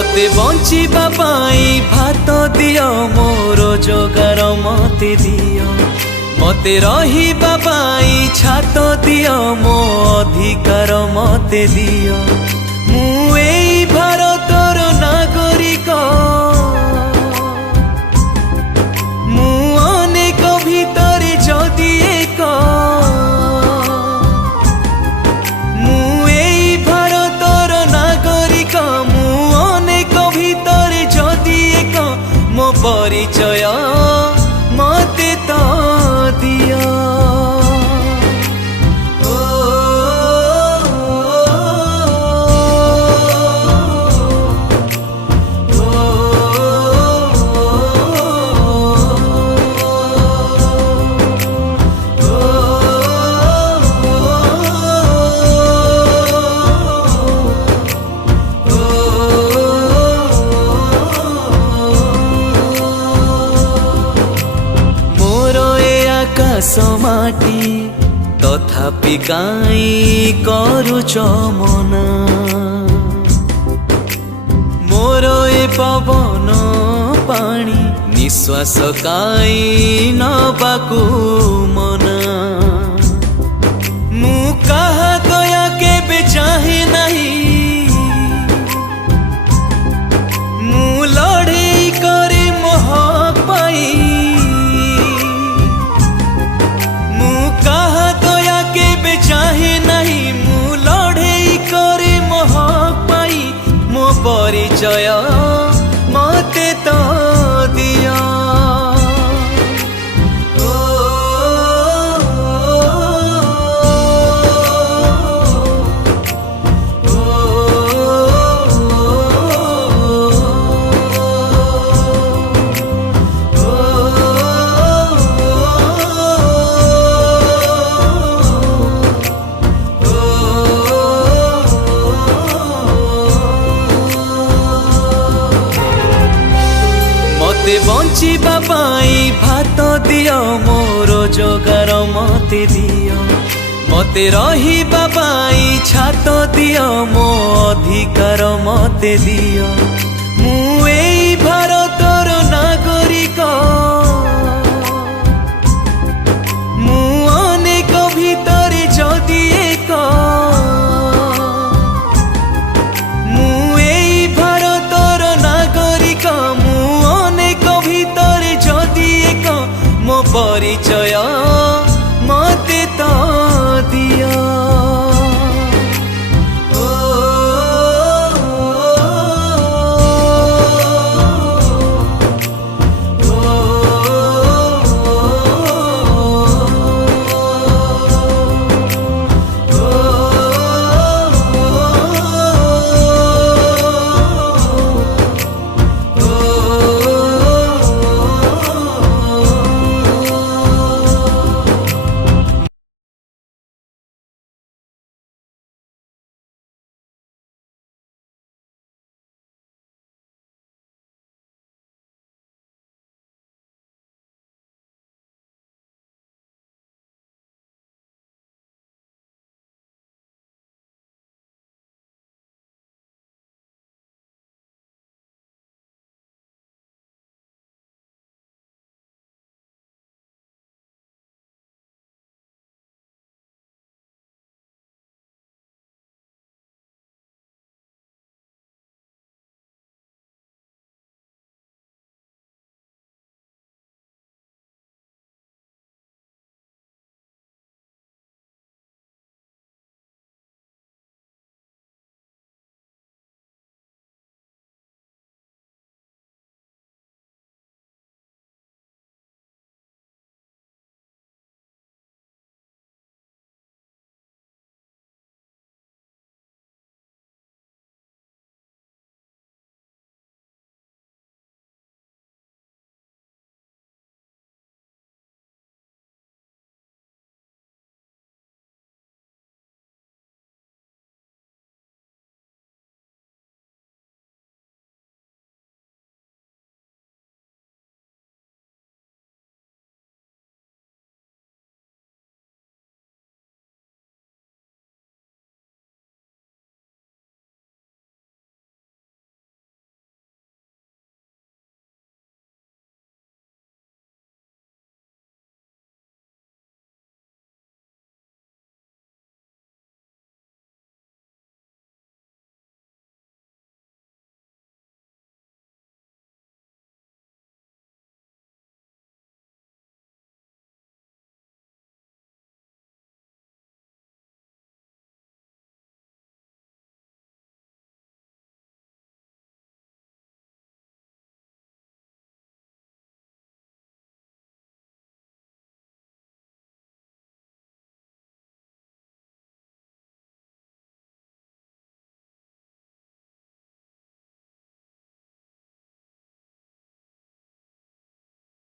मते बंचिबा पाई भात दियो मोर जोगार मते दियो मते रहिबा पाई छात दियो मो अधिकार मते दियो मु एई भारतर नागरिक मु अनेक भितर जदि एक मु एई भारतर नागरिक मु अनेक भितर जदि एक मो परिचय मते तो दियो। समाटी तथापि काई करुच मना मोर ए पवन पानी निश्वास काई नबाकू मना मु कहा दया केबे चाहे नहीं मु लड़े करे मोह पाई चाहे नहीं मु लड़े करे मोह पाई मो परिचय मते तो दिया। मते बंचिबा पाई भात दियो मोर जोगार मते दियो मते रहिबा पाई छात दियो मो अधिकार मते दियो मु